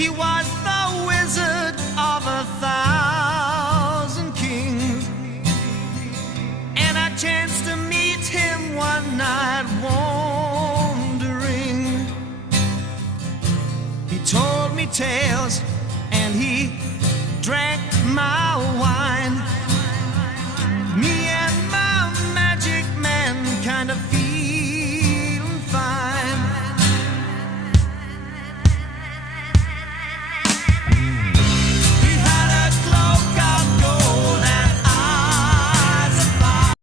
He was the wizard of 1,000 kings, and I chanced to meet him one night wandering. He told me tales and he drank my wine.